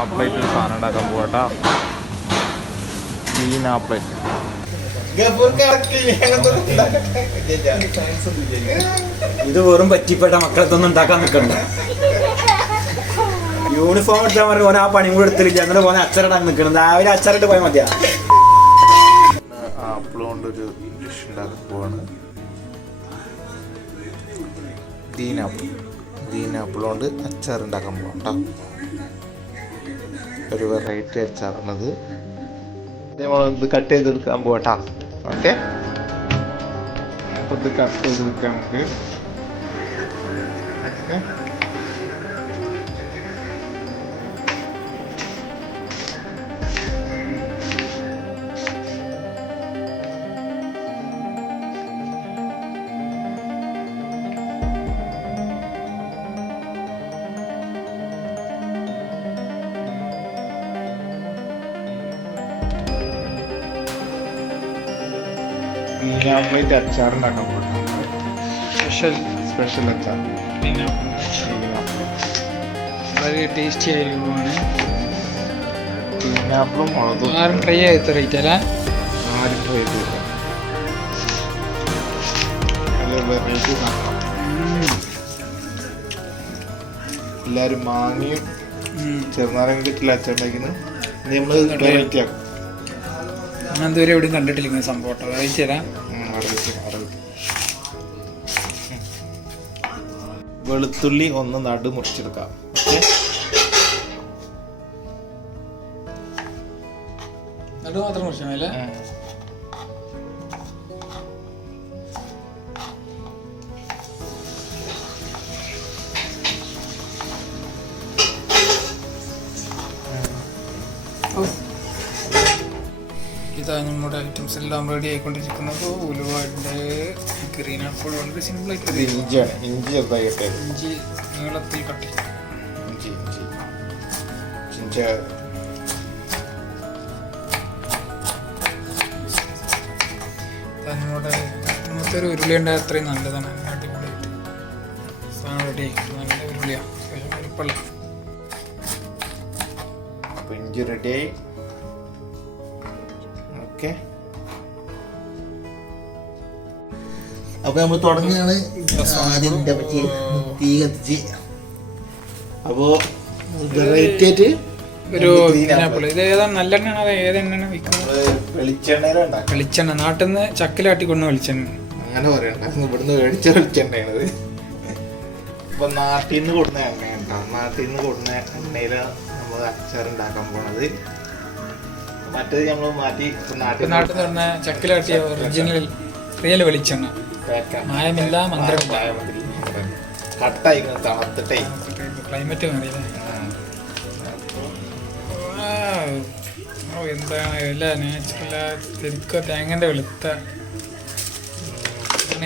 ഒരു സാധനം ഉണ്ടാക്കാൻ പോകട്ടോ. ഗ്രീൻ ആപ്പിളായിട്ട് ഇത് വെറും പറ്റിപ്പെട്ട മക്കളത്തൊന്നും ഉണ്ടാക്കാൻ നിൽക്കണ്ട യൂണിഫോം എടുത്താൽ പറഞ്ഞു ഓൻ ആ പണിയും കൂടെ എടുത്തില്ല. എന്നിട്ട് ഓനെ അച്ചറിടാൻ നിൽക്കണം രാവിലെ അച്ചറിട്ട് പോയാൽ മതിയാ. ആപ്പിൾ കൊണ്ടൊരു ഡിഷ് ഉണ്ടാക്കാൻ പോവാണ്. Green apple. ഗ്രീൻ ആപ്പിൾ കൊണ്ട് അച്ചാർ ഉണ്ടാക്കാൻ പോവാം കേട്ടോ ഒരു വെറൈറ്റി അച്ചാറാണത് നമ്മളത് കട്ട് ചെയ്തെടുക്കാൻ പോകട്ടാ ഓക്കെ? ഇത് കട്ട് ചെയ്തെടുക്കാം നമുക്ക്. ഓക്കെ? ആപ്പിളായിട്ട് അച്ചാർ ഉണ്ടാക്കാൻ സ്പെഷ്യൽ സ്പെഷ്യൽ അച്ചാർ. വളരെ ടേസ്റ്റി ആയിരിക്കുമാണ് ആപ്പിളും മുളകും. ആരും ട്രൈ ചെയ്ത് റേറ്റ് അല്ല? ആരും ട്രൈ ചെയ്ത് നല്ല വെറൈറ്റി എല്ലാവരും മാങ്ങയും ചെറുനാരങ്ങ കിട്ടില്ല അച്ചാർ ഉണ്ടാക്കുന്നത് നമ്മൾ വെറൈറ്റി ആക്കും. ഞാൻ ഇതുവരെ എവിടെയും കണ്ടിട്ടില്ല സംഭവം വെറൈറ്റി തരാം വെളുത്തുള്ളി ഒന്ന് നടു മുറിച്ചെടുക്കാം. ഓക്കെ? അത് മാത്രം കുറച്ചാൽ ഇതാ നമ്മുടെ ഐറ്റംസ് എല്ലാം റെഡി ആയിക്കൊണ്ടിരിക്കുന്നത്. ഉലുവാണ്ട് ഗ്രീൻ ആപ്പിൾ വളരെ സിമ്പിൾ ആയിട്ട് ഇഞ്ചിയാണ് ഇഞ്ചി ചെറുതായിട്ട്. ഇഞ്ചി നീളത്തിൽ കട്ടി ഇഞ്ചി ഇഞ്ചി. ഇഞ്ചി. നമ്മുടെ ഇന്നത്തെ ഒരു ഉരുളി ഉണ്ടായ അത്രയും നല്ലതാണ്. നല്ല അടിപൊളിയായിട്ട്. സാധനം റെഡി ആയി. നല്ല ഉരുളിയാണ് അപ്പൊ ഇഞ്ചി റെഡിയായി ഓക്കെ. അപ്പൊ നമ്മൾ തുടങ്ങുകയാണ്. ആദ്യം പറ്റി തീ കത്തിച്ച്. അപ്പോ വെറൈറ്റി ആയിട്ട് ഒരു ഇത് ഏതാണ്? വെളിച്ചെണ്ണ നാട്ടിൽ നിന്ന് ചക്കിലാട്ടി കൊണ്ട വെളിച്ചെണ്ണ. അങ്ങനെ പറയണ്ട. ഇവിടുന്ന് മേടിച്ച വെളിച്ചെണ്ണയാണത് ഇപ്പൊ നാട്ടിൽ നിന്ന് കൊടുന്ന എണ്ണയുണ്ടോ നാട്ടിൽ നിന്ന് കൊടുന്ന എണ്ണയിലാണ് നമ്മൾ അച്ചാർ ഉണ്ടാക്കാൻ പോണത്. മറ്റേത് നമ്മൾ മാറ്റി നാട്ടിൽ നിന്ന് പറഞ്ഞ ചക്കിലാട്ടിയ ഒറിജിനൽ റിയൽ വെളിച്ചെണ്ണ. മായമില്ല മന്ത്രമില്ല കട്ടായി തണുത്തിട്ടേ. ക്ലൈമറ്റ് മാറിയില്ലേ? ഓ എന്താണ് ഇല്ല നാച്ചുറൽ ശരിക്കും തേങ്ങന്റെ വെളുത്ത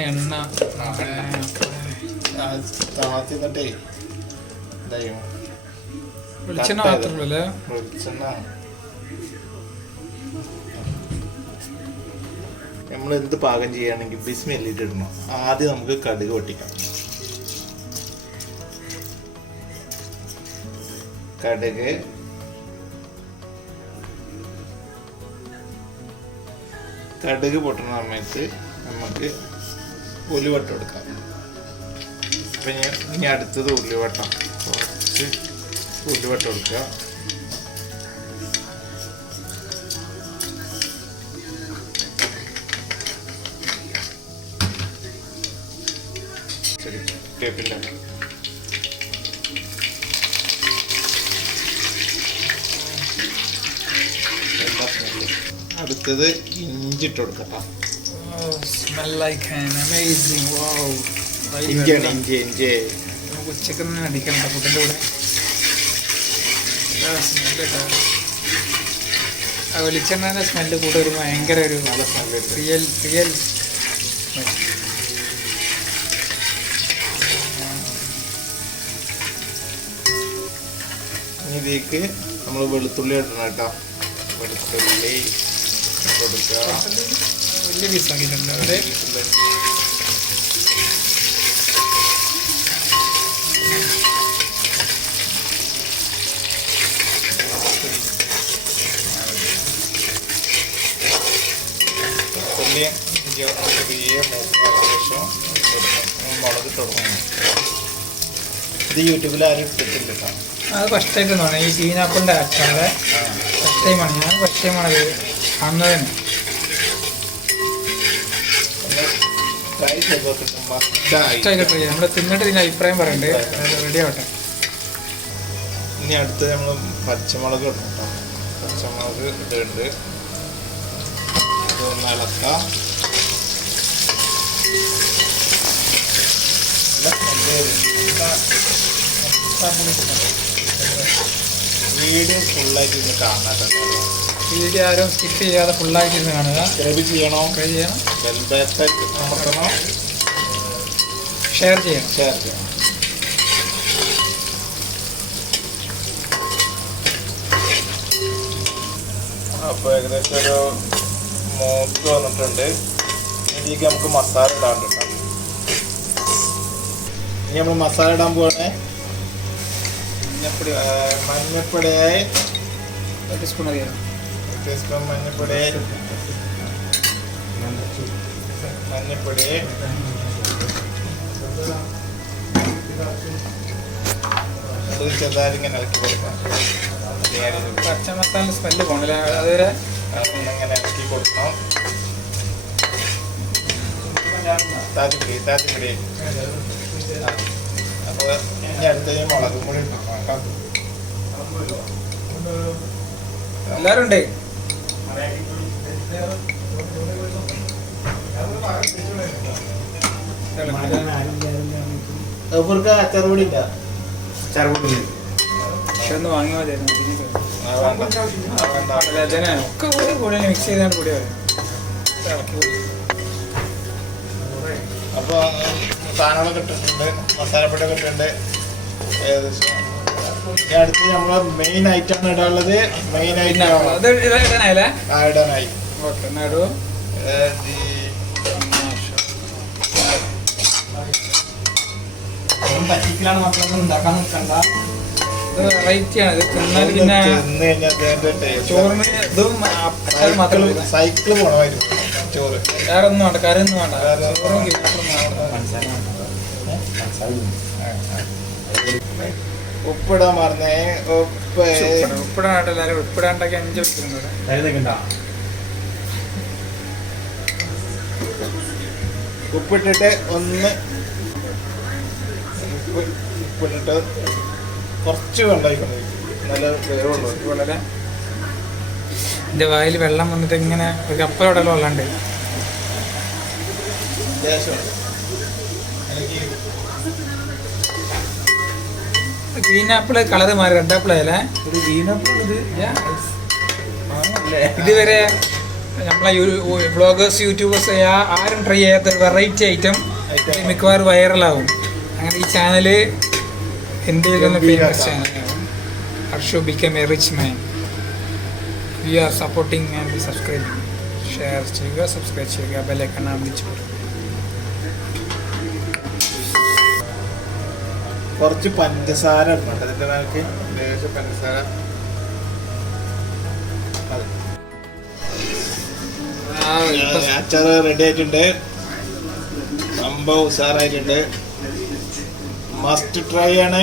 എണ്ണ. തണുത്തിട്ടേ. വെളിച്ചെണ്ണ മാത്രമല്ലേ വെളിച്ചെണ്ണ. നമ്മൾ എന്ത് പാകം ചെയ്യുകയാണെങ്കിൽ ബിസ്മില്ലിട്ട് ഇടണം. ആദ്യം നമുക്ക് കടുക് പൊട്ടിക്കാം. കടുക്. കടുക് പൊട്ടുന്ന സമയത്ത് നമുക്ക് ഉലുവട്ടം എടുക്കാം. അപ്പം ഇനി ഇനി അടുത്തത് ഉലുവട്ടം. കുറച്ച് ഉലുവട്ടം എടുക്കുക. ടേപ്പില്ല അടുത്തത് ഇഞ്ചി ഇട്ട് കൊടുക്കട്ടോ ആൻ അമേസിങ് വാവ് ഇഞ്ചിയാണ് ഇഞ്ചി ഇഞ്ചി. നമുക്ക് ഉച്ചയ്ക്ക് നിന്ന് അടിക്കണ്ട ഫുഡിന്റെ കൂടെ. വെളിച്ചെണ്ണേന്റെ സ്മെല്ല് കൂടെ ഒരു ഭയങ്കര ഒരു റിയൽ റിയൽ ഇനി ഇതിലേക്ക് നമ്മൾ വെളുത്തുള്ളി ഇടണം കേട്ടോ. വെളുത്തുള്ളി കൊടുക്കുക. വലിയ പീസാക്കിയിട്ടുണ്ട് അവിടെ വെളുത്തുള്ളി ചെറിയ മൂക്കാം ശേഷം മുളക് തുടങ്ങണം ഇത് യൂട്യൂബിൽ ആരും ഇട്ടിട്ടില്ല കേട്ടോ. അത് ഫസ്റ്റ് ടൈം തോന്നുന്നു ഈ പീനാപ്പിളിന്റെ അച്ഛന്റെ ഫസ്റ്റ് ടൈമാണ് ഞാൻ ഫസ്റ്റ് ടൈമാണ് ഇത് കാണുന്നത് തന്നെ ട്രൈ നമ്മൾ തിന്നിട്ട് ഇതിന്റെ അഭിപ്രായം പറയണ്ടേ? റെഡി ആവട്ടെ. ഇനി അടുത്ത് നമ്മൾ പച്ചമുളക് ഇടണം കേട്ടോ. പച്ചമുളക് ഇടുന്നുണ്ട് അതൊന്ന് ഇളക്കാം വീഡിയോ ഫുള്ളായിട്ട് ഇന്ന് കാണാട്ടോ. വീഡിയോ ആരും സ്കിപ്പ് ചെയ്യാതെ ഫുള്ളായിട്ട് ഇരുന്ന് കാണുക. സബ്സ്ക്രൈബ് ചെയ്യണോ? ചെയ്യണം. അമർത്തണോ. ഷെയർ ചെയ്യണം. ഷെയർ ചെയ്യണം. അപ്പോൾ ഏകദേശം ഒരു മൂത്ത് വന്നിട്ടുണ്ട്. ഇതിലേക്ക് നമുക്ക് മസാല ഇടാണ്ട് കേട്ടോ ഇനി നമ്മൾ മസാല ഇടാൻ പോവാണേ. മഞ്ഞപ്പൊടി മഞ്ഞപ്പൊടി ഒരു സ്പൂൺ അറിയാം ടീസ്പൂൺ സ്പൂൺ മഞ്ഞപ്പൊടി. മഞ്ഞപ്പൊടി. അത് ചെറുതായി ഇങ്ങനെ ഇളക്കി കൊടുക്കാം. പച്ച മസാല സ്മെല്ല് പോകണല്ലേ അതുവരെ ഇങ്ങനെ ഇളക്കി കൊടുക്കണം. താത്തിപ്പിടി താത്തിപ്പിടി അപ്പോൾ ഇനി അടുത്ത മുളകും കൂടി. എല്ലാവരും ഉണ്ട് അച്ചാർ പൊടി ഇല്ല പക്ഷെ ഒന്ന് വാങ്ങി മതിയായിരുന്നു ഒക്കെ കൂടി കൂടി മിക്സ് ചെയ്താണ് കൂടി വരും ഇളക്കി കൂടി. അപ്പോൾ സാധനങ്ങളൊക്കെ ഇട്ടിട്ടുണ്ട് മസാലപ്പൊടിയൊക്കെ ഇട്ടിട്ടുണ്ട് അടുത്ത് നമ്മളെ മെയിൻ ഐറ്റം ഇടാനുള്ളത്. മെയിൻ ഐറ്റം ഇടാനായി. ഓക്കെ പറ്റിക്കലാണ് മക്കളൊന്നും ഉണ്ടാക്കാൻ നിൽക്കണ്ട. സൈക്കിൾ പോണമായിരുന്നു ചോറ്. വേറെ ഒന്നും വേണ്ട. ചോറും വേണ്ട ഉപ്പിടാൻ മറന്നേ. ഉപ്പ്. ഉപ്പിടാണ്ടാക്കി അഞ്ച് ഉപ്പിട്ടിട്ട് ഒന്ന് ഉപ്പ് ഉപ്പിട്ടിട്ട് കുറച്ച് വെള്ളമായിക്കൊണ്ട് നല്ല വേവുള്ളൂ. വളരെ എന്റെ വായിൽ വെള്ളം വന്നിട്ട് ഇങ്ങനെ ഒരു കപ്പലോടെ വെള്ളമുണ്ട് ലേശം. ആപ്പിൾ കളർ മാറി. റെഡാപ്പിളല്ലേ ഇത് ഇതുവരെ നമ്മളെ വ്ളോഗേഴ്സ് യൂട്യൂബേഴ്സ് ആരും ട്രൈ ചെയ്യാത്ത വെറൈറ്റി ഐറ്റം മിക്കവാറും വൈറലാവും അങ്ങനെ ഈ ചാനൽ ഇന്ത്യയിൽ തന്നെ ഫേമസ് ചാനലാണ് Harshu become a rich man we are supporting and subscribe share ചെയ്യുക സബ്സ്ക്രൈബ് ചെയ്യുക ബെല്ലൈക്കൺ അമർത്തിച്ചു കൊടുക്കുക കുറച്ച് പഞ്ചസാര ഇടണം നമുക്ക് ലേശം പഞ്ചസാര. അച്ചാർ റെഡി ആയിട്ടുണ്ട്. സംഭവം ഉഷാറായിട്ടുണ്ട്. മസ്റ്റ് ട്രൈ ആണ്.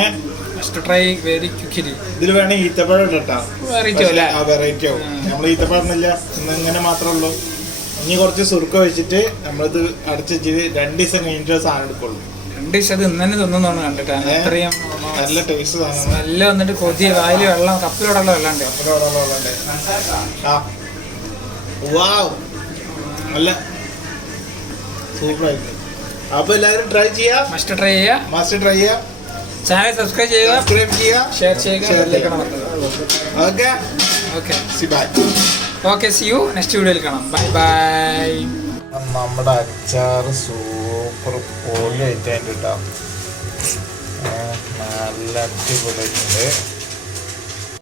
മസ്റ്റ് ട്രൈ വെരി ക്വിക്കലി ഇതിൽ വേണേ ഈത്തപ്പഴം ഇട്ടാ വെറൈറ്റി ആവും. നമ്മൾ ഈത്തപ്പഴമില്ല ഇന്ന് ഇങ്ങനെ മാത്രമേ ഉള്ളൂ. ഇനി കുറച്ച് സുറുക്ക വെച്ചിട്ട് നമ്മളിത് അടച്ചിട്ട് രണ്ട് ദിവസം കഴിഞ്ഞിട്ട് സാധനം എടുക്കുള്ളൂ. രണ്ട് ദിവസം അത് ഇന്നലെ തിന്നുന്നതാണ് കണ്ടിട്ട്. അത്രയും നല്ല ടേസ്റ്റ് നല്ല വന്നിട്ട് കൊതി വായിൽ വെള്ളം കപ്പിലോടുള്ള വെള്ളം ഉണ്ട്. വെള്ളമുണ്ട്. ആ. വാവ്. നല്ല സൂപ്പറായിരുന്നു അപ്പൊ എല്ലാവരും ട്രൈ ചെയ്യാ. മസ്റ്റ് ട്രൈ ചെയ്യുക മാസ്റ്റർ ട്രൈ ചെയ്യാ. ചാനൽ സബ്സ്ക്രൈബ് ചെയ്യുക സബ്സ്ക്രൈബ് ചെയ്യുക ഷെയർ ചെയ്യുക. Okay okay see bye okay see you next വീഡിയോയിൽ കാണാം. ബൈ ബൈ നമ്മുടെ അച്ചാറ് സൂപ്പർ ആയിട്ട് അതിന്റെ കേട്ടോ നല്ല അടിപൊളിയായിട്ടുണ്ട്.